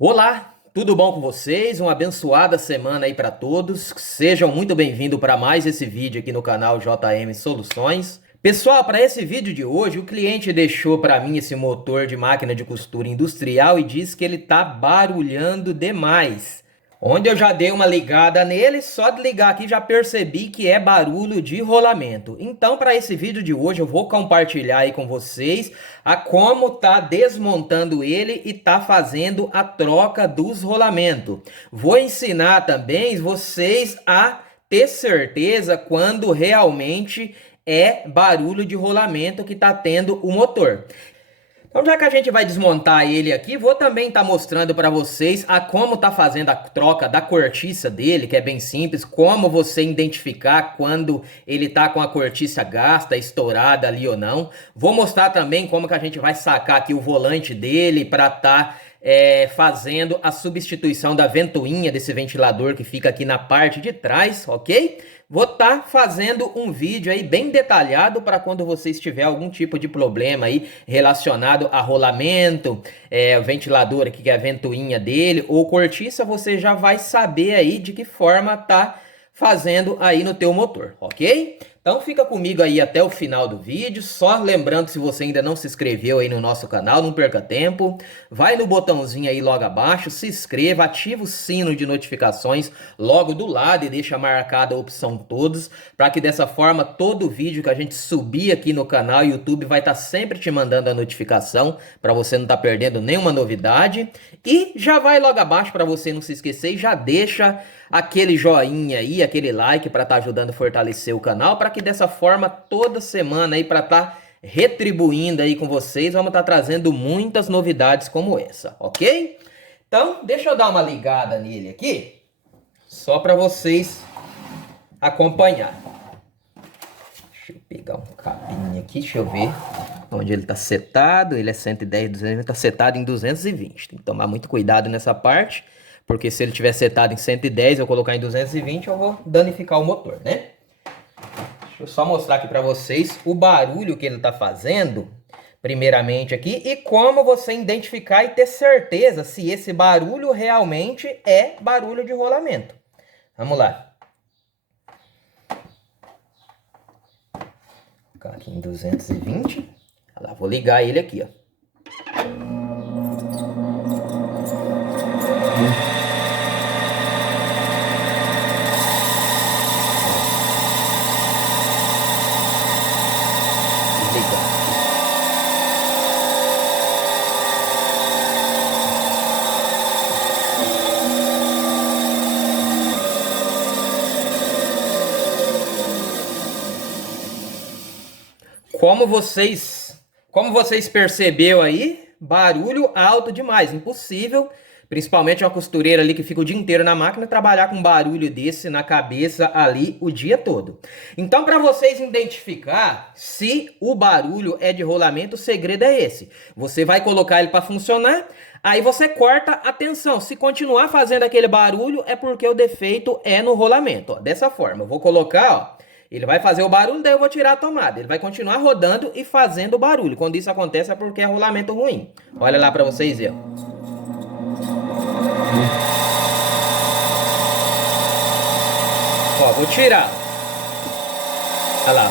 Olá, tudo bom com vocês? Uma abençoada semana aí para todos. Sejam muito bem-vindos para mais esse vídeo aqui no canal JM Soluções. Pessoal, para esse vídeo de hoje, o cliente deixou para mim esse motor de máquina de costura industrial e disse que ele tá barulhando demais. Onde eu já dei uma ligada nele, só de ligar aqui já percebi que é barulho de rolamento. Então, para esse vídeo de hoje, eu vou compartilhar aí com vocês a como tá desmontando ele e tá fazendo a troca dos rolamentos. Vou ensinar também vocês a ter certeza quando realmente é barulho de rolamento que tá tendo o motor. Então, já que a gente vai desmontar ele aqui, vou também estar mostrando para vocês a como tá fazendo a troca da cortiça dele, que é bem simples, como você identificar quando ele tá com a cortiça gasta, estourada ali ou não. Vou mostrar também como que a gente vai sacar aqui o volante dele para estar fazendo a substituição da ventoinha desse ventilador que fica aqui na parte de trás, ok? Vou estar fazendo um vídeo aí bem detalhado para quando vocês tiver algum tipo de problema aí relacionado a rolamento, o ventilador aqui que é a ventoinha dele ou cortiça, você já vai saber aí de que forma tá fazendo aí no teu motor, ok? Então fica comigo aí até o final do vídeo, só lembrando, se você ainda não se inscreveu aí no nosso canal, não perca tempo, vai no botãozinho aí logo abaixo, se inscreva, ativa o sino de notificações logo do lado e deixa marcada a opção todos, para que dessa forma todo vídeo que a gente subir aqui no canal, o YouTube vai estar sempre te mandando a notificação, para você não estar perdendo nenhuma novidade, e já vai logo abaixo para você não se esquecer e já deixa aquele joinha aí, aquele like para estar ajudando a fortalecer o canal, para que dessa forma toda semana aí para estar retribuindo aí com vocês, vamos estar trazendo muitas novidades como essa, ok? Então, deixa eu dar uma ligada nele aqui, só para vocês acompanhar. Deixa eu pegar um cabinho aqui, deixa eu ver onde ele está setado. Ele é 110, 200, ele está setado em 220. Tem que tomar muito cuidado nessa parte, porque se ele tiver setado em 110 eu colocar em 220, eu vou danificar o motor, né? Deixa eu só mostrar aqui para vocês o barulho que ele está fazendo, primeiramente aqui, e como você identificar e ter certeza se esse barulho realmente é barulho de rolamento. Vamos lá. Vou colocar aqui em 220. Olha lá, vou ligar ele aqui, ó. Como vocês perceberam aí, barulho alto demais, impossível, principalmente uma costureira ali que fica o dia inteiro na máquina, trabalhar com um barulho desse na cabeça ali o dia todo. Então, para vocês identificar se o barulho é de rolamento, o segredo é esse. Você vai colocar ele para funcionar, aí você corta a tensão. Se continuar fazendo aquele barulho, é porque o defeito é no rolamento. Ó, dessa forma, eu vou colocar, ó. Ele vai fazer o barulho, daí eu vou tirar a tomada. Ele vai continuar rodando e fazendo o barulho. Quando isso acontece é porque é rolamento ruim. Olha lá para vocês verem. Ó, vou tirar. Olha lá.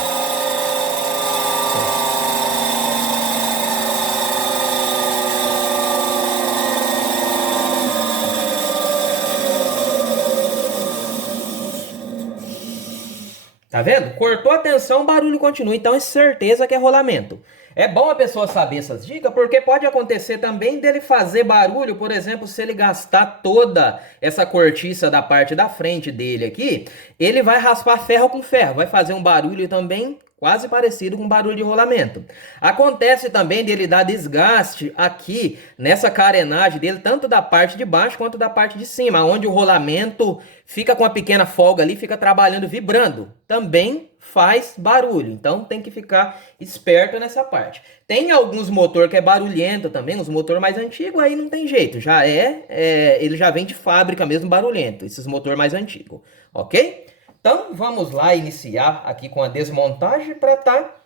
Tá vendo? Cortou a tensão, o barulho continua. Então é certeza que é rolamento. É bom a pessoa saber essas dicas, porque pode acontecer também dele fazer barulho, por exemplo, se ele gastar toda essa cortiça da parte da frente dele aqui, ele vai raspar ferro com ferro, vai fazer um barulho também quase parecido com barulho de rolamento. Acontece também dele dar desgaste aqui nessa carenagem dele, tanto da parte de baixo quanto da parte de cima, onde o rolamento fica com uma pequena folga ali, fica trabalhando, vibrando. Também faz barulho, então tem que ficar esperto nessa parte. Tem alguns motor que é barulhento também, os motor mais antigos aí não tem jeito, já ele já vem de fábrica mesmo barulhento, esses motor mais antigos, ok? Então, vamos lá iniciar aqui com a desmontagem para estar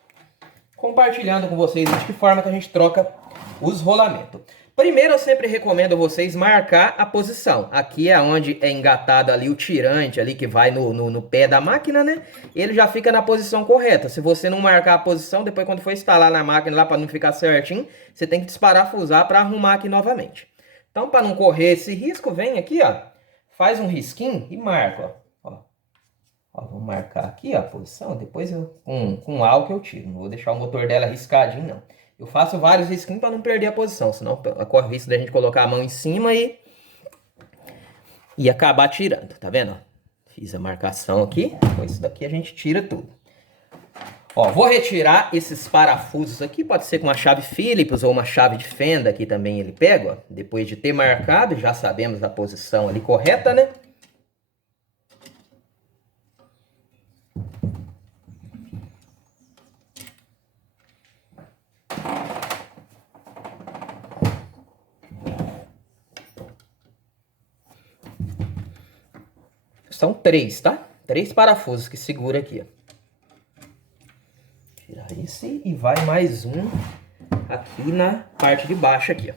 compartilhando com vocês de que forma que a gente troca os rolamentos. Primeiro, eu sempre recomendo vocês marcar a posição. Aqui é onde é engatado ali o tirante ali que vai no pé da máquina, né? Ele já fica na posição correta. Se você não marcar a posição, depois quando for instalar na máquina lá para não ficar certinho, você tem que desparafusar para arrumar aqui novamente. Então, para não correr esse risco, vem aqui, ó, faz um risquinho e marca, ó. Ó, vou marcar aqui ó, a posição, depois eu, com álcool eu tiro. Não vou deixar o motor dela riscadinho, não. Eu faço vários risquinhos para não perder a posição, senão corre o risco da gente colocar a mão em cima e acabar tirando, tá vendo? Fiz a marcação aqui, com isso daqui a gente tira tudo. Ó, vou retirar esses parafusos aqui, pode ser com uma chave Phillips ou uma chave de fenda aqui também ele pega, ó. Depois de ter marcado, já sabemos a posição ali correta, né? São 3, tá? 3 parafusos que segura aqui, ó. Tirar esse e vai mais um aqui na parte de baixo aqui, ó.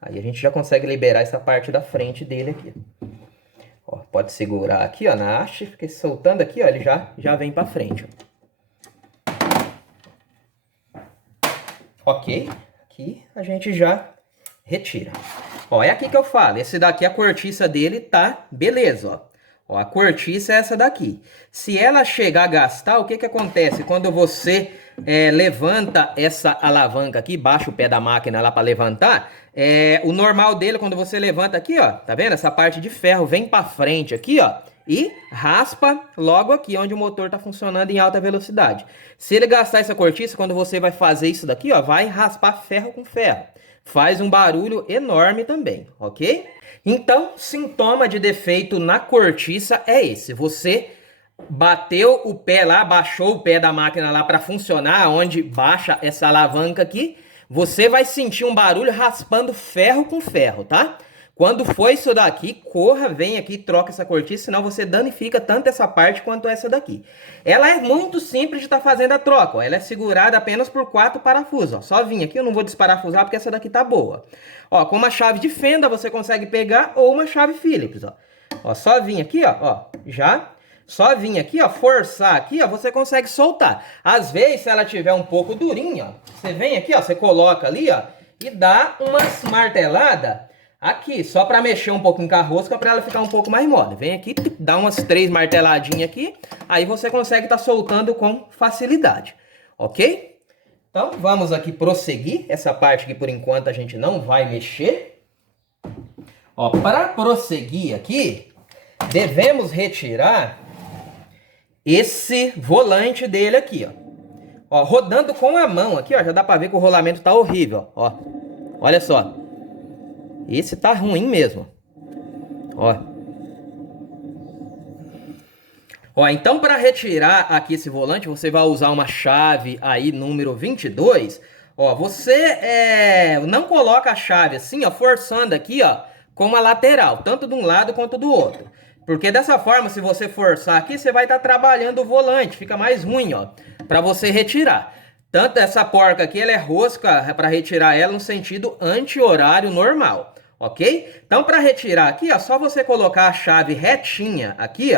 Aí a gente já consegue liberar essa parte da frente dele aqui. Ó, pode segurar aqui, ó, na haste, porque soltando aqui, ó, ele já vem pra frente, ó. Ok, aqui a gente já retira. Ó, é aqui que eu falo, esse daqui, a cortiça dele tá beleza, ó. Ó, a cortiça é essa daqui. Se ela chegar a gastar, o que que acontece? Quando você levanta essa alavanca aqui, baixa o pé da máquina lá para levantar, o normal dele, quando você levanta aqui, ó, tá vendo? Essa parte de ferro vem para frente aqui, ó, e raspa logo aqui, onde o motor tá funcionando em alta velocidade. Se ele gastar essa cortiça, quando você vai fazer isso daqui, ó, vai raspar ferro com ferro. Faz um barulho enorme também, ok? Então, sintoma de defeito na cortiça é esse. Você bateu o pé lá, baixou o pé da máquina lá para funcionar, onde baixa essa alavanca aqui, você vai sentir um barulho raspando ferro com ferro, tá? Quando for isso daqui, corra, vem aqui, troca essa cortiça, senão você danifica tanto essa parte quanto essa daqui. Ela é muito simples de estar fazendo a troca, ó. Ela é segurada apenas por 4 parafusos, ó. Só vim aqui, eu não vou desparafusar porque essa daqui tá boa. Ó, com uma chave de fenda você consegue pegar ou uma chave Phillips, ó. Ó, só vim aqui, ó, só vim aqui, ó, forçar aqui, ó, você consegue soltar. Às vezes, se ela tiver um pouco durinha, ó, você vem aqui, ó, você coloca ali, ó, e dá umas marteladas aqui, só para mexer um pouquinho com a rosca, para ela ficar um pouco mais mole. Vem aqui, dá umas 3 marteladinhas aqui, aí você consegue estar soltando com facilidade, ok? Então, vamos aqui prosseguir. Essa parte aqui, por enquanto, a gente não vai mexer. Ó, para prosseguir aqui, devemos retirar esse volante dele aqui, ó. Ó, rodando com a mão aqui, ó, já dá para ver que o rolamento tá horrível, ó. Olha só. Esse tá ruim mesmo. Ó. Ó, então para retirar aqui esse volante, você vai usar uma chave aí número 22. Ó, você não coloca a chave assim, ó, forçando aqui, ó, com a lateral, tanto de um lado quanto do outro. Porque dessa forma, se você forçar aqui, você vai estar trabalhando o volante, fica mais ruim, ó, para você retirar. Tanto essa porca aqui, ela é rosca para retirar ela no sentido anti-horário normal, ok? Então, para retirar aqui, ó, só você colocar a chave retinha aqui,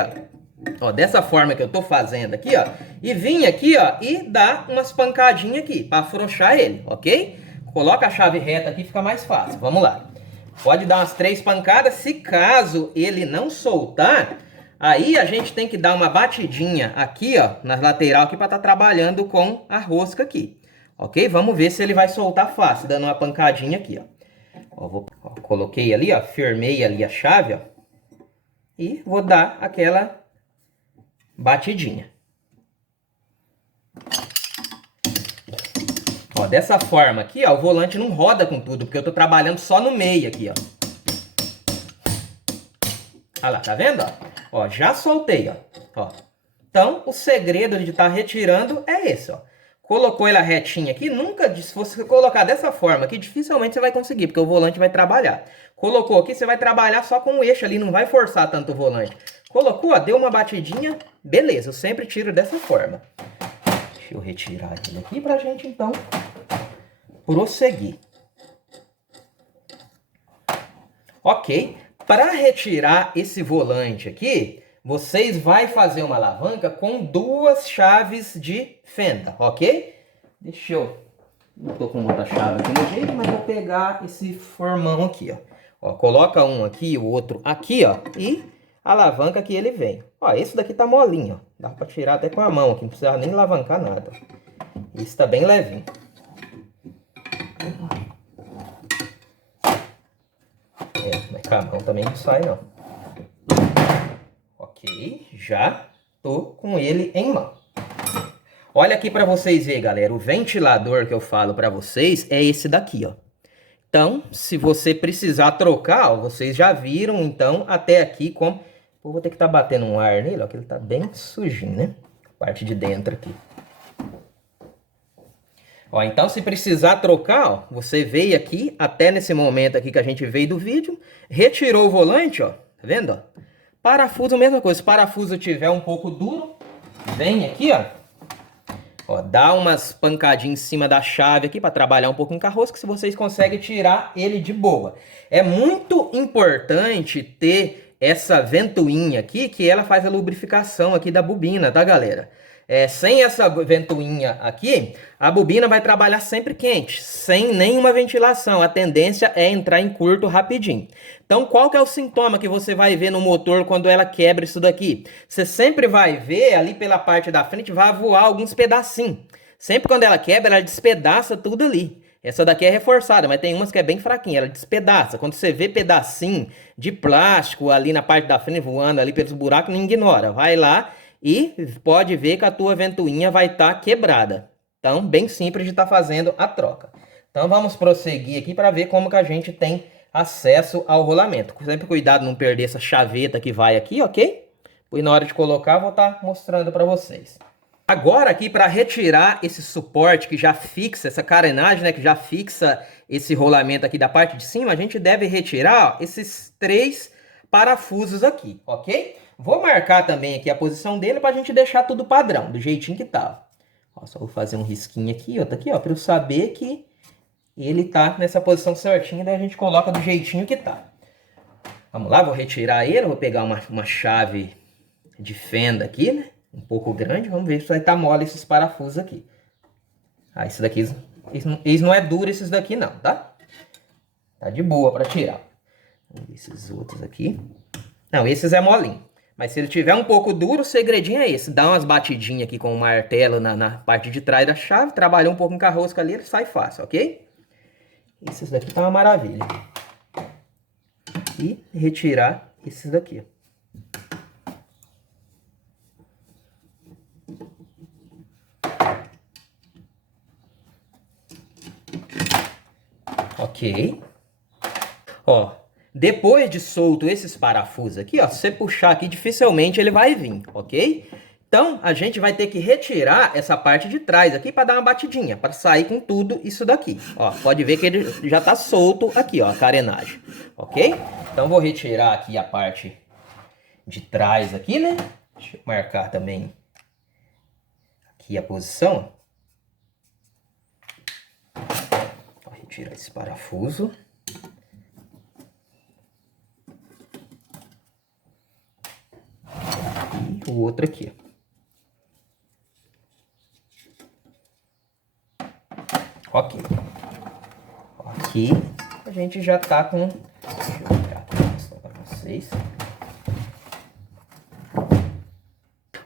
ó, dessa forma que eu tô fazendo aqui, ó, e vir aqui, ó, e dar umas pancadinhas aqui para afrouxar ele, ok? Coloca a chave reta aqui, fica mais fácil. Vamos lá. Pode dar umas 3 pancadas. Se caso ele não soltar, aí a gente tem que dar uma batidinha aqui, ó, na lateral aqui para estar trabalhando com a rosca aqui, ok? Vamos ver se ele vai soltar fácil, dando uma pancadinha aqui, ó. Coloquei ali, ó, firmei ali a chave, ó, e vou dar aquela batidinha. Ó, dessa forma aqui, ó, o volante não roda com tudo, porque eu tô trabalhando só no meio aqui, ó. Olha lá, tá vendo, ó? Ó, já soltei, ó. Então, o segredo de estar retirando é esse, ó. Colocou ela retinha aqui, nunca, se você colocar dessa forma aqui, dificilmente você vai conseguir, porque o volante vai trabalhar. Colocou aqui, você vai trabalhar só com o eixo ali, não vai forçar tanto o volante. Colocou, ó, deu uma batidinha, beleza, eu sempre tiro dessa forma. Deixa eu retirar ele aqui pra gente, então, prosseguir. Ok, para retirar esse volante aqui, vocês vão fazer uma alavanca com 2 chaves de fenda, ok? Deixa eu... Não tô com outra chave aqui no jeito, mas vou pegar esse formão aqui, ó. Ó, coloca um aqui, o outro aqui, ó, e alavanca que ele vem. Ó, esse daqui tá molinho, ó. Dá pra tirar até com a mão aqui, não precisa nem alavancar nada. Esse tá bem levinho. Mas com a mão também não sai, não. Ok, já tô com ele em mão. Olha aqui para vocês verem, galera. O ventilador que eu falo para vocês é esse daqui, ó. Então, se você precisar trocar, ó, vocês já viram, então, até aqui como... Eu vou ter que estar batendo um ar nele, ó, que ele tá bem sujinho, né? A parte de dentro aqui. Ó, então, se precisar trocar, ó, você veio aqui, até nesse momento aqui que a gente veio do vídeo, retirou o volante, ó, tá vendo, ó? Parafuso, mesma coisa. Se o parafuso tiver um pouco duro, vem aqui, ó. Ó, dá umas pancadinhas em cima da chave aqui para trabalhar um pouco em carroça, que se vocês conseguem tirar ele de boa. É muito importante ter essa ventoinha aqui, que ela faz a lubrificação aqui da bobina, tá, galera? Sem essa ventoinha aqui, a bobina vai trabalhar sempre quente, sem nenhuma ventilação. A tendência é entrar em curto rapidinho. Então, qual que é o sintoma que você vai ver no motor quando ela quebra isso daqui? Você sempre vai ver ali pela parte da frente, vai voar alguns pedacinhos. Sempre quando ela quebra, ela despedaça tudo ali. Essa daqui é reforçada, mas tem umas que é bem fraquinha, ela despedaça. Quando você vê pedacinho de plástico ali na parte da frente voando ali pelos buracos, não ignora. Vai lá e pode ver que a tua ventoinha vai estar quebrada. Então, bem simples de estar fazendo a troca. Então, vamos prosseguir aqui para ver como que a gente tem acesso ao rolamento. Sempre cuidado não perder essa chaveta que vai aqui, ok? E na hora de colocar, vou estar mostrando para vocês. Agora aqui, para retirar esse suporte que já fixa, essa carenagem, né, que já fixa esse rolamento aqui da parte de cima, a gente deve retirar, ó, esses 3 parafusos aqui, ok? Vou marcar também aqui a posição dele para a gente deixar tudo padrão, do jeitinho que tá. Ó, só vou fazer um risquinho aqui, ó, tá aqui, ó, para eu saber que ele tá nessa posição certinha, daí a gente coloca do jeitinho que tá. Vamos lá, vou retirar ele, vou pegar uma chave de fenda aqui, né? Um pouco grande, vamos ver se vai estar mole esses parafusos aqui. Ah, esse daqui, eles não é duro esses daqui não, tá? Tá de boa para tirar. Vamos ver esses outros aqui. Não, esses é molinho. Mas se ele tiver um pouco duro, o segredinho é esse. Dá umas batidinhas aqui com o martelo na parte de trás da chave, trabalhou um pouco em carrosca ali, ele sai fácil, ok? Esses daqui tá uma maravilha. E retirar esses daqui. Ok. Ó, depois de solto esses parafusos aqui, ó, se você puxar aqui, dificilmente ele vai vir, ok? Então, a gente vai ter que retirar essa parte de trás aqui para dar uma batidinha, para sair com tudo isso daqui. Ó, pode ver que ele já tá solto aqui, ó, a carenagem, ok? Então, vou retirar aqui a parte de trás aqui, né? Deixa eu marcar também aqui a posição. Vou retirar esse parafuso. E o outro aqui, ó. Ok. Aqui a gente já tá com... Deixa eu virar aqui pra mostrar pra vocês.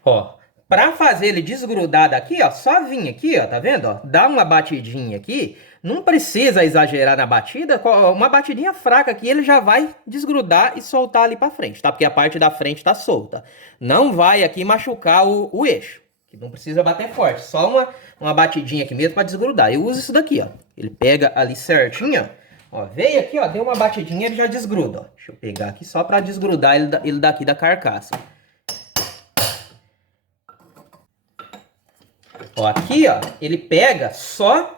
Ó, pra fazer ele desgrudar daqui, ó, só vir aqui, ó, tá vendo? Ó, dá uma batidinha aqui. Não precisa exagerar na batida. Uma batidinha fraca aqui, ele já vai desgrudar e soltar ali pra frente, tá? Porque a parte da frente tá solta. Não vai aqui machucar o eixo. Que não precisa bater forte, só uma batidinha aqui mesmo para desgrudar. Eu uso isso daqui, ó. Ele pega ali certinho, ó. Veio aqui, ó, deu uma batidinha, ele já desgruda, ó. Deixa eu pegar aqui só para desgrudar ele daqui da carcaça. Ó, aqui, ó, ele pega só...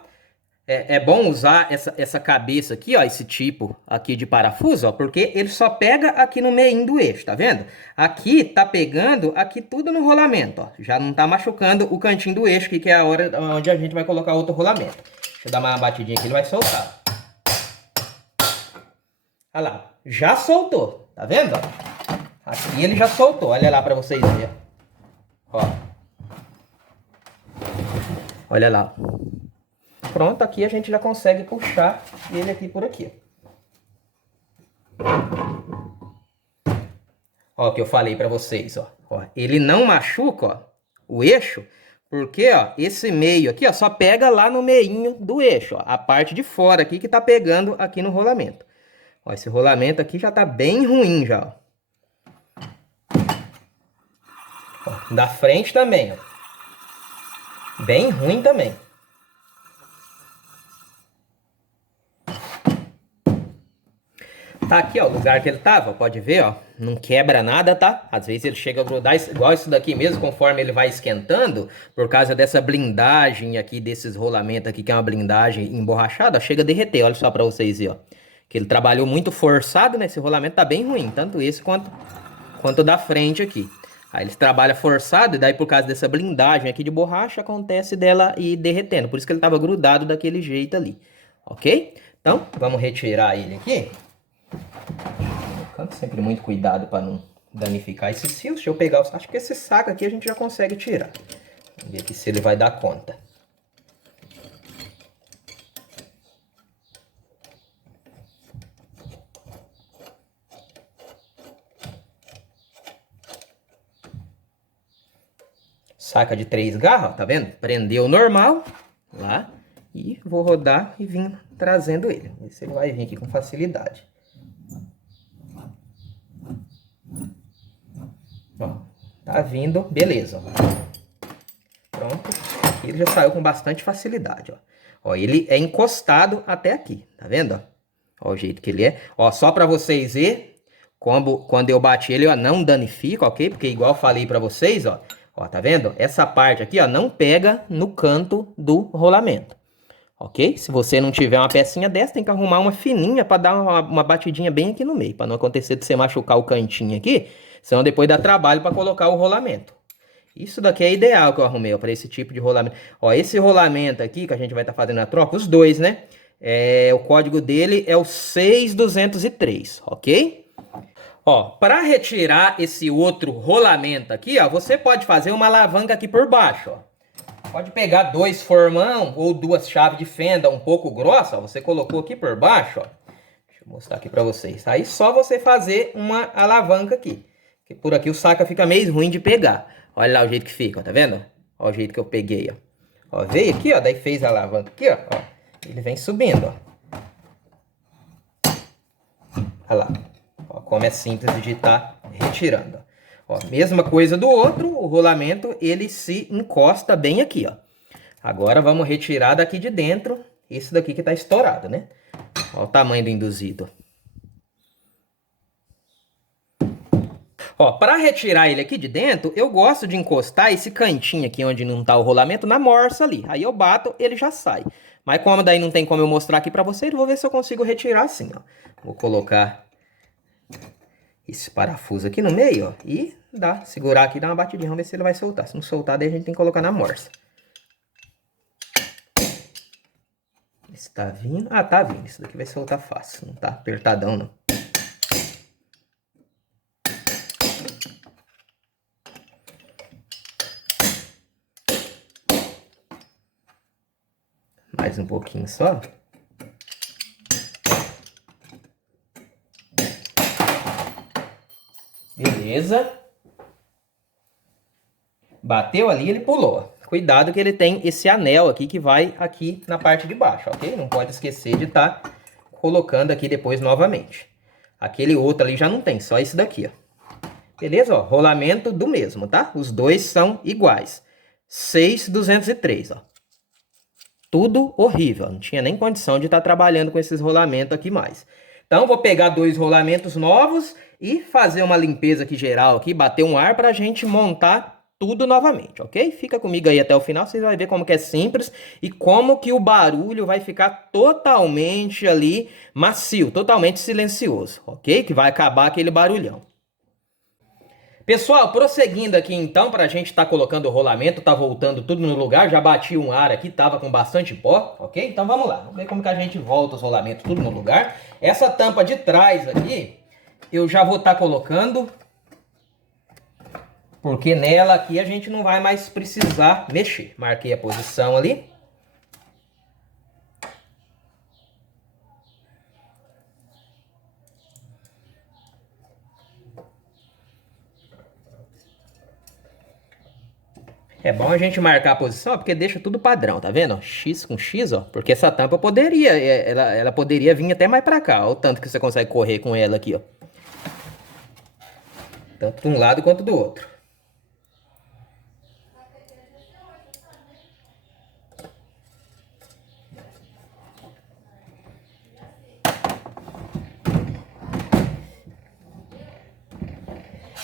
É bom usar essa cabeça aqui, ó, esse tipo aqui de parafuso, ó, porque ele só pega aqui no meio do eixo, tá vendo? Aqui tá pegando aqui tudo no rolamento, ó, já não tá machucando o cantinho do eixo, que é a hora onde a gente vai colocar outro rolamento. Deixa eu dar uma batidinha aqui, ele vai soltar. Olha lá, já soltou, tá vendo? Aqui ele já soltou, olha lá pra vocês verem. Ó. Olha lá. Pronto, aqui a gente já consegue puxar ele aqui por aqui. Ó, o que eu falei pra vocês, ó. Ó, ele não machuca, ó, o eixo, porque, ó, esse meio aqui, ó, só pega lá no meinho do eixo, ó, a parte de fora aqui que tá pegando aqui no rolamento. Ó, esse rolamento aqui já tá bem ruim já, ó. Ó, da frente também, ó. Bem ruim também. Tá aqui, ó, o lugar que ele tava, pode ver, ó, não quebra nada, tá? Às vezes ele chega a grudar, igual isso daqui mesmo, conforme ele vai esquentando, por causa dessa blindagem aqui, desses rolamentos aqui, que é uma blindagem emborrachada, ó, chega a derreter, olha só pra vocês verem, ó. Que ele trabalhou muito forçado, né? Esse rolamento tá bem ruim, tanto esse quanto da frente aqui. Aí ele trabalha forçado, e daí por causa dessa blindagem aqui de borracha, acontece dela ir derretendo. Por isso que ele tava grudado daquele jeito ali, ok? Então, vamos retirar ele aqui. Colocando sempre muito cuidado para não danificar esses fios. Deixa eu pegar, acho que esse saco aqui a gente já consegue tirar. Vamos ver aqui se ele vai dar conta. Saca de 3 garras, ó, tá vendo? Prendeu normal lá e vou rodar e vir trazendo ele. Ver se ele vai vir aqui com facilidade. Ó, tá vindo, beleza, ó. Pronto, aqui ele já saiu com bastante facilidade, ó. Ó, ele é encostado até aqui, tá vendo, ó? Ó o jeito que ele é. Ó, só pra vocês verem, quando eu bati ele, ó, não danifica, ok? Porque igual eu falei pra vocês, ó, tá vendo? Essa parte aqui, ó, não pega no canto do rolamento, ok? Se você não tiver uma pecinha dessa, tem que arrumar uma fininha pra dar uma batidinha bem aqui no meio, pra não acontecer de você machucar o cantinho aqui, senão depois dá trabalho pra colocar o rolamento. Isso daqui é ideal que eu arrumei, ó, pra esse tipo de rolamento. Ó, esse rolamento aqui que a gente vai estar fazendo a troca, os dois, né? O código dele é o 6203, ok? Ó, para retirar esse outro rolamento aqui, ó, você pode fazer uma alavanca aqui por baixo, ó. Pode pegar 2 formão ou 2 chaves de fenda um pouco grossa, ó, você colocou aqui por baixo, ó. Deixa eu mostrar aqui para vocês. Aí só você fazer uma alavanca aqui. Que por aqui o saca fica meio ruim de pegar. Olha lá o jeito que fica, ó, tá vendo? Ó o jeito que eu peguei, ó. Ó, veio aqui, ó, daí fez a alavanca aqui, ó. Ele vem subindo, ó. Olha lá. Ó, como é simples de estar retirando. Ó, mesma coisa do outro, o rolamento ele se encosta bem aqui, ó. Agora vamos retirar daqui de dentro esse daqui que tá estourado, né? Ó o tamanho do induzido. Ó, para retirar ele aqui de dentro, eu gosto de encostar esse cantinho aqui onde não tá o rolamento na morsa ali. Aí eu bato, ele já sai. Mas como daí não tem como eu mostrar aqui pra vocês, vou ver se eu consigo retirar assim, ó. Vou colocar esse parafuso aqui no meio, ó, e segurar aqui e dar uma batidinha, vamos ver se ele vai soltar. Se não soltar, daí a gente tem que colocar na morsa. Esse tá vindo? Ah, tá vindo. Isso daqui vai soltar fácil, não tá apertadão, não. Mais um pouquinho só. Beleza. Bateu ali, ele pulou. Cuidado que ele tem esse anel aqui que vai aqui na parte de baixo, ok? Não pode esquecer de estar colocando aqui depois novamente. Aquele outro ali já não tem, só esse daqui, ó. Beleza, ó, rolamento do mesmo, tá? Os dois são iguais. 6203, ó. Tudo horrível, não tinha nem condição de estar trabalhando com esses rolamentos aqui mais. Então, vou pegar 2 rolamentos novos e fazer uma limpeza aqui geral aqui, bater um ar pra gente montar tudo novamente, ok? Fica comigo aí até o final, vocês vão ver como que é simples e como que o barulho vai ficar totalmente ali macio, totalmente silencioso, ok? Que vai acabar aquele barulhão. Pessoal, prosseguindo aqui então, para a gente estar colocando o rolamento, tá voltando tudo no lugar, já bati um ar aqui, tava com bastante pó, ok? Então vamos lá, vamos ver como que a gente volta os rolamentos tudo no lugar. Essa tampa de trás aqui, eu já vou estar colocando, porque nela aqui a gente não vai mais precisar mexer. Marquei a posição ali. É bom a gente marcar a posição, porque deixa tudo padrão, tá vendo? X com X, ó. Porque essa tampa poderia, ela poderia vir até mais pra cá. Olha o tanto que você consegue correr com ela aqui, ó. Tanto de um lado quanto do outro.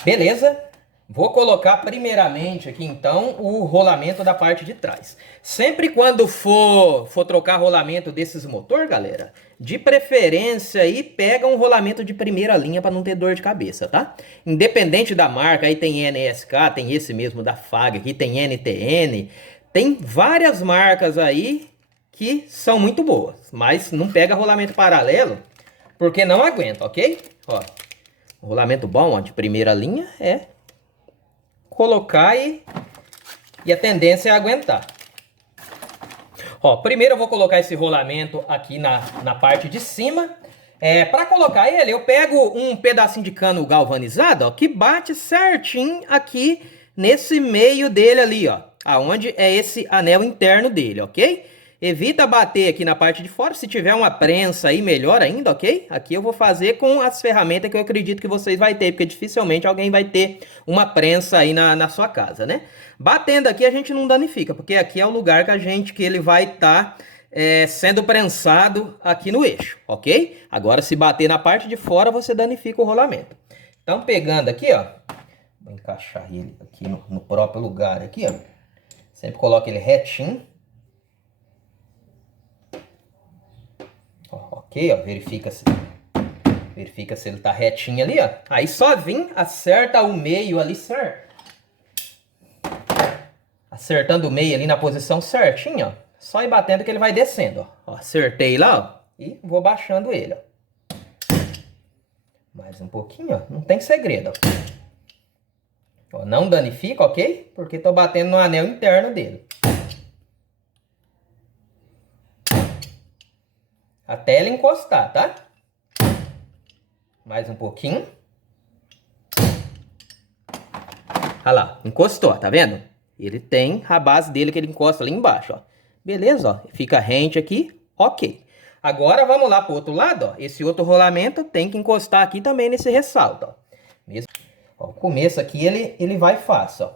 Beleza? Vou colocar primeiramente aqui então o rolamento da parte de trás. Sempre quando for trocar rolamento desses motor, galera, de preferência aí pega um rolamento de primeira linha para não ter dor de cabeça, tá? Independente da marca, aí tem NSK, tem esse mesmo da FAG aqui, tem NTN, tem várias marcas aí que são muito boas, mas não pega rolamento paralelo porque não aguenta, ok? Ó, rolamento bom, ó, de primeira linha é colocar e a tendência é aguentar. Ó, primeiro eu vou colocar esse rolamento aqui na parte de cima. Para colocar ele, eu pego um pedacinho de cano galvanizado, ó, que bate certinho aqui nesse meio dele ali, ó, aonde é esse anel interno dele, ok? Evita bater aqui na parte de fora. Se tiver uma prensa aí, melhor ainda, ok? Aqui eu vou fazer com as ferramentas que eu acredito que vocês vão ter, porque dificilmente alguém vai ter uma prensa aí na sua casa, né? Batendo aqui a gente não danifica, porque aqui é o lugar que ele vai estar sendo prensado aqui no eixo, ok? Agora, se bater na parte de fora, você danifica o rolamento. Então, pegando aqui, ó, vou encaixar ele aqui no próprio lugar aqui, ó. Sempre coloca ele retinho. Ok, ó, verifica se ele tá retinho ali, ó. Aí só vim, acerta o meio ali certo. Acertando o meio ali na posição certinho, ó. Só ir batendo que ele vai descendo, ó. Acertei lá, ó. E vou baixando ele, ó. Mais um pouquinho, ó. Não tem segredo, ó. Ó, não danifica, ok? Porque tô batendo no anel interno dele. Até ele encostar, tá? Mais um pouquinho. Olha lá, encostou, tá vendo? Ele tem a base dele que ele encosta ali embaixo, ó. Beleza, ó. Fica rente aqui, ok. Agora vamos lá pro outro lado, ó. Esse outro rolamento tem que encostar aqui também nesse ressalto, ó. Mesmo. Ó, o começo aqui ele vai fácil, ó.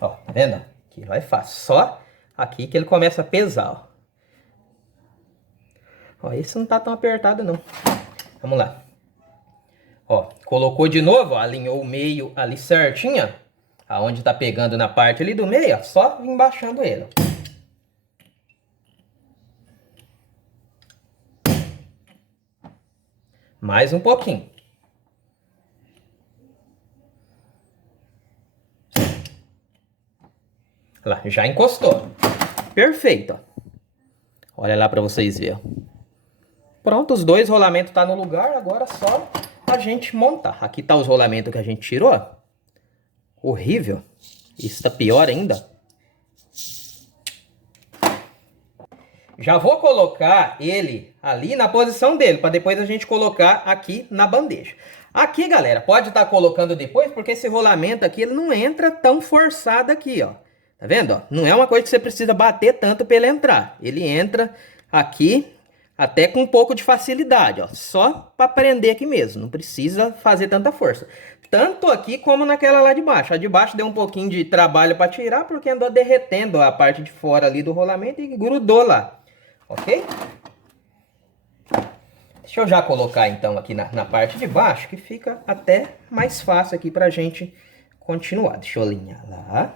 Ó, tá vendo? Aqui vai fácil. Só aqui que ele começa a pesar, ó. Ó, esse não tá tão apertado, não. Vamos lá. Ó, colocou de novo, ó, alinhou o meio ali certinho, ó. Aonde tá pegando na parte ali do meio, ó. Só vim baixando ele, ó. Mais um pouquinho. Lá, já encostou. Perfeito, ó. Olha lá para vocês verem. Pronto, os dois rolamentos tá no lugar, agora só a gente montar. Aqui tá os rolamentos que a gente tirou, ó. Horrível. Isso tá pior ainda. Já vou colocar ele ali na posição dele, para depois a gente colocar aqui na bandeja. Aqui, galera, pode estar colocando depois, porque esse rolamento aqui, ele não entra tão forçado aqui, ó. Tá vendo, ó? Não é uma coisa que você precisa bater tanto para ele entrar. Ele entra aqui até com um pouco de facilidade, ó. Só para prender aqui mesmo, não precisa fazer tanta força. Tanto aqui como naquela lá de baixo. A de baixo deu um pouquinho de trabalho para tirar, porque andou derretendo a parte de fora ali do rolamento e grudou lá. Ok? Deixa eu já colocar então aqui na parte de baixo, que fica até mais fácil aqui pra gente continuar. Deixa eu alinhar lá.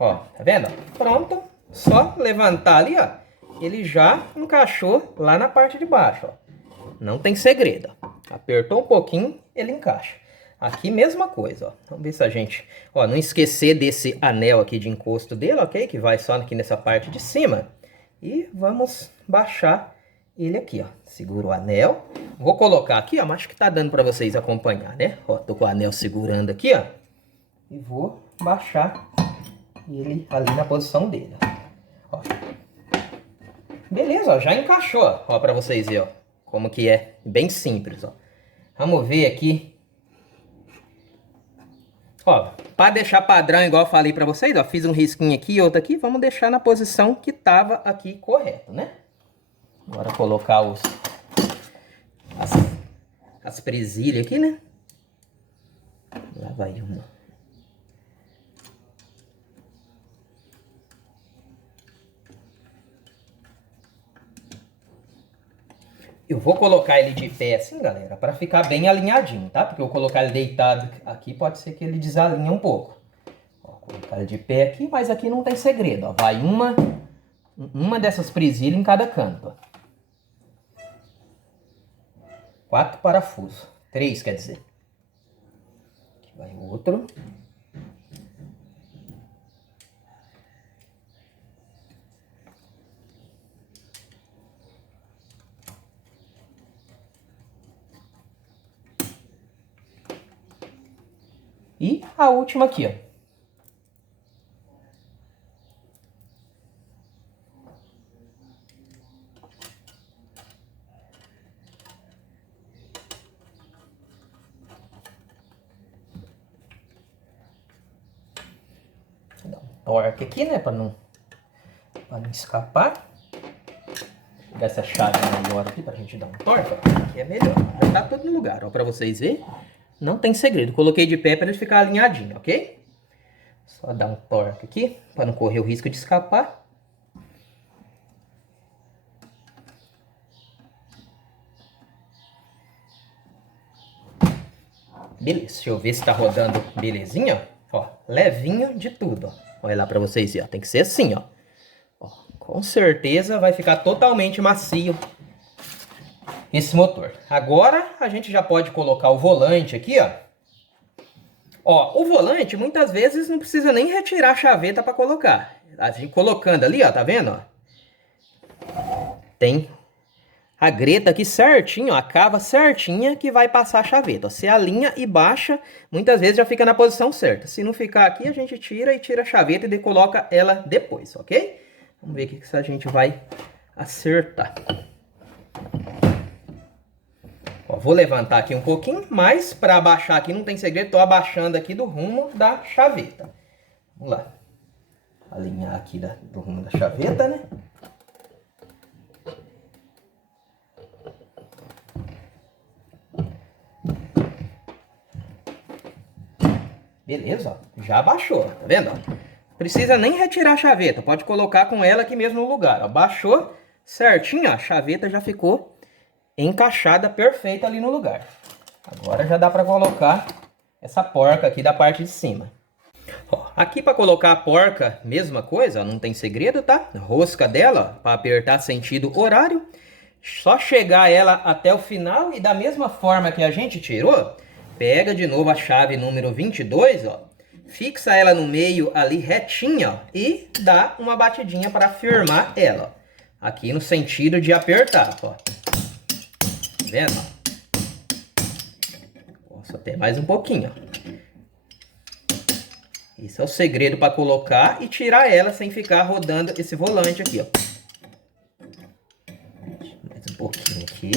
Ó, tá vendo? Pronto. Só levantar ali, ó. Ele já encaixou lá na parte de baixo, ó. não tem segredo, ó. Apertou um pouquinho, ele encaixa. Aqui, mesma coisa, ó. Vamos ver se a gente... Ó, não esquecer desse anel aqui de encosto dele, ok? Que vai só aqui nessa parte de cima. E vamos baixar ele aqui, ó. Segura o anel. Vou colocar aqui, ó, mas acho que tá dando pra vocês acompanhar, né? Ó, tô com o anel segurando aqui, ó. E vou baixar ele ali na posição dele, ó. Beleza, ó, já encaixou, ó, pra vocês verem, ó. Como que é bem simples, ó. Vamos ver aqui. Ó, para deixar padrão, igual eu falei pra vocês, ó, fiz um risquinho aqui e outro aqui, vamos deixar na posição que tava aqui correto, né? Agora colocar as presilhas aqui, né? Lá vai uma. Eu vou colocar ele de pé assim, galera, para ficar bem alinhadinho, tá? Porque eu colocar ele deitado aqui, pode ser que ele desalinhe um pouco. Ó, colocar ele de pé aqui, mas aqui não tem segredo, ó. Vai uma dessas presilhas em cada canto, ó. 4 parafusos. 3, quer dizer. Aqui vai outro. E a última aqui, ó. Vou dar um torque aqui, né, para não escapar. Vou pegar essa chave melhor aqui pra gente dar um torque, ó. Aqui é melhor. Já tá tudo no lugar, ó, para vocês verem. Não tem segredo. Coloquei de pé para ele ficar alinhadinho, ok? Só dar um torque aqui, para não correr o risco de escapar. Beleza, deixa eu ver se tá rodando belezinha, ó. Levinho de tudo, ó. Olha lá para vocês verem, ó. Tem que ser assim, ó. Ó. Com certeza vai ficar totalmente macio esse motor. Agora a gente já pode colocar o volante aqui, ó. Ó, o volante muitas vezes não precisa nem retirar a chaveta para colocar. A gente colocando ali, ó, tá vendo, ó? Tem a greta aqui certinho, ó, a cava certinha que vai passar a chaveta. Ó, você alinha e baixa, muitas vezes já fica na posição certa. Se não ficar aqui, a gente tira e tira a chaveta e coloca ela depois, ok? Vamos ver aqui se a gente vai acertar. Ó, vou levantar aqui um pouquinho, mas para abaixar aqui não tem segredo, tô abaixando aqui do rumo da chaveta. Vamos lá. Alinhar aqui do rumo da chaveta, né? Beleza, ó. Já abaixou, tá vendo? Ó? Precisa nem retirar a chaveta, pode colocar com ela aqui mesmo no lugar. Ó. Baixou certinho, ó, a chaveta já ficou encaixada perfeita ali no lugar. Agora já dá para colocar essa porca aqui da parte de cima. Ó, aqui para colocar a porca, mesma coisa, ó, não tem segredo, tá? Rosca dela, para apertar sentido horário. Só chegar ela até o final e da mesma forma que a gente tirou, pega de novo a chave número 22, ó. Fixa ela no meio ali retinha, ó, e dá uma batidinha para firmar ela, ó. Aqui no sentido de apertar, ó. Tá vendo? Posso até mais um pouquinho, ó. Esse é o segredo para colocar e tirar ela sem ficar rodando esse volante aqui, ó. Mais um pouquinho aqui.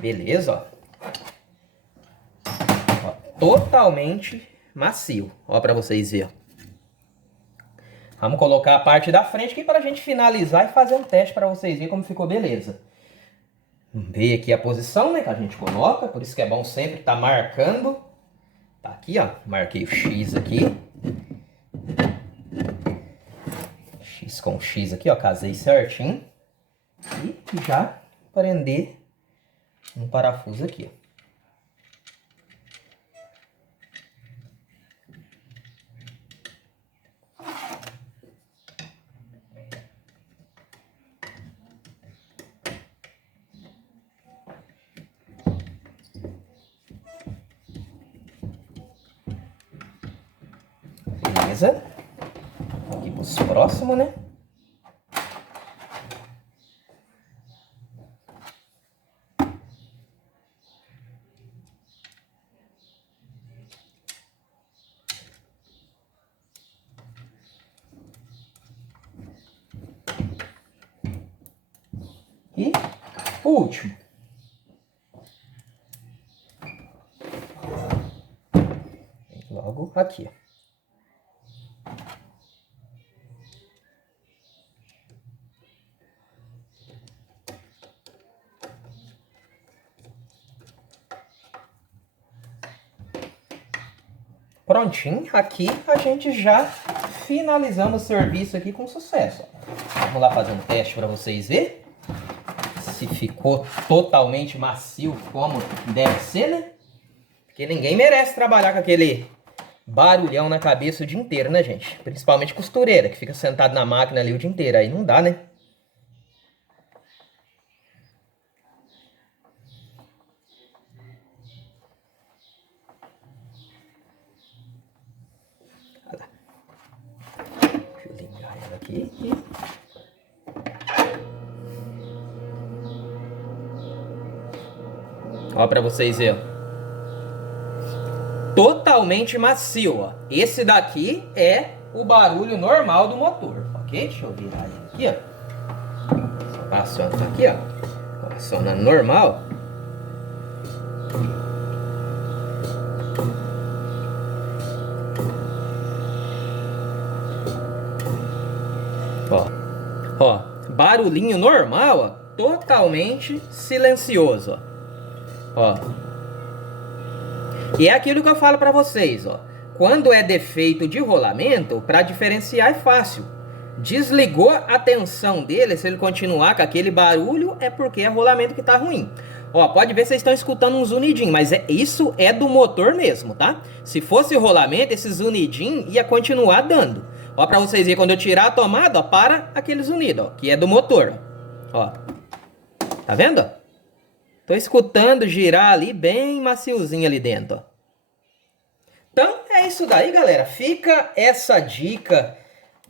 Beleza, ó. Totalmente macio, ó, para vocês verem. Vamos colocar a parte da frente aqui para a gente finalizar e fazer um teste para vocês verem como ficou beleza. Vamos ver aqui a posição, né, que a gente coloca, por isso que é bom sempre estar marcando. Tá aqui, ó, marquei o X aqui. X com X aqui, ó, casei certinho. E já prender um parafuso aqui, ó. Beleza. Aqui pros próximos, né? E o último. Logo aqui. Prontinho, aqui a gente já finalizamos o serviço aqui com sucesso. Vamos lá fazer um teste para vocês verem se ficou totalmente macio como deve ser, né? Porque ninguém merece trabalhar com aquele barulhão na cabeça o dia inteiro, né, gente? Principalmente costureira, que fica sentado na máquina ali o dia inteiro. Aí não dá, né? Deixa eu ligar ela aqui. Ó, pra vocês verem. Totalmente macio, ó. Esse daqui é o barulho normal do motor, ok? Deixa eu virar ele aqui, ó. Passando aqui, ó. Passando normal. Ó, barulhinho normal, ó, totalmente silencioso, ó. E é aquilo que eu falo pra vocês, ó. Quando é defeito de rolamento, para diferenciar é fácil. Desligou a tensão dele, se ele continuar com aquele barulho, é porque é rolamento que tá ruim. Ó, pode ver que vocês estão escutando um zunidinho, mas isso é do motor mesmo, tá? Se fosse rolamento, esse zunidinho ia continuar dando. Ó, pra vocês verem, quando eu tirar a tomada, ó, para aquele zunido, ó, que é do motor, ó. Tá vendo, ó? Tô escutando girar ali bem maciozinho ali dentro, ó. Então, é isso daí, galera. Fica essa dica,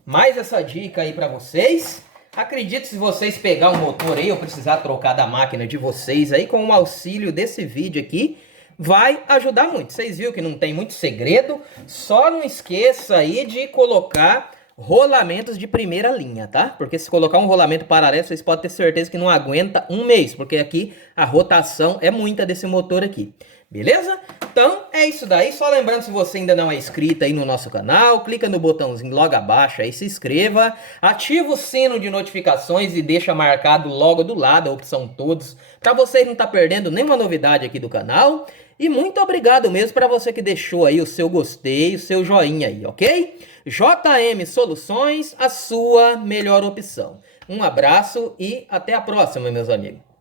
mais essa dica aí pra vocês. Acredito que se vocês pegar o motor aí, ou precisar trocar da máquina de vocês aí, com o auxílio desse vídeo aqui, vai ajudar muito. Vocês viram que não tem muito segredo. Só não esqueça aí de colocar rolamentos de primeira linha, tá? Porque se colocar um rolamento paralelo, vocês podem ter certeza que não aguenta um mês, porque aqui a rotação é muita desse motor aqui. Beleza? Então, é isso daí. Só lembrando, se você ainda não é inscrito aí no nosso canal, clica no botãozinho logo abaixo aí, se inscreva, ativa o sino de notificações e deixa marcado logo do lado a opção todos, para você não estar perdendo nenhuma novidade aqui do canal. E muito obrigado mesmo para você que deixou aí o seu gostei, o seu joinha aí, ok? JM Soluções, a sua melhor opção. Um abraço e até a próxima, meus amigos.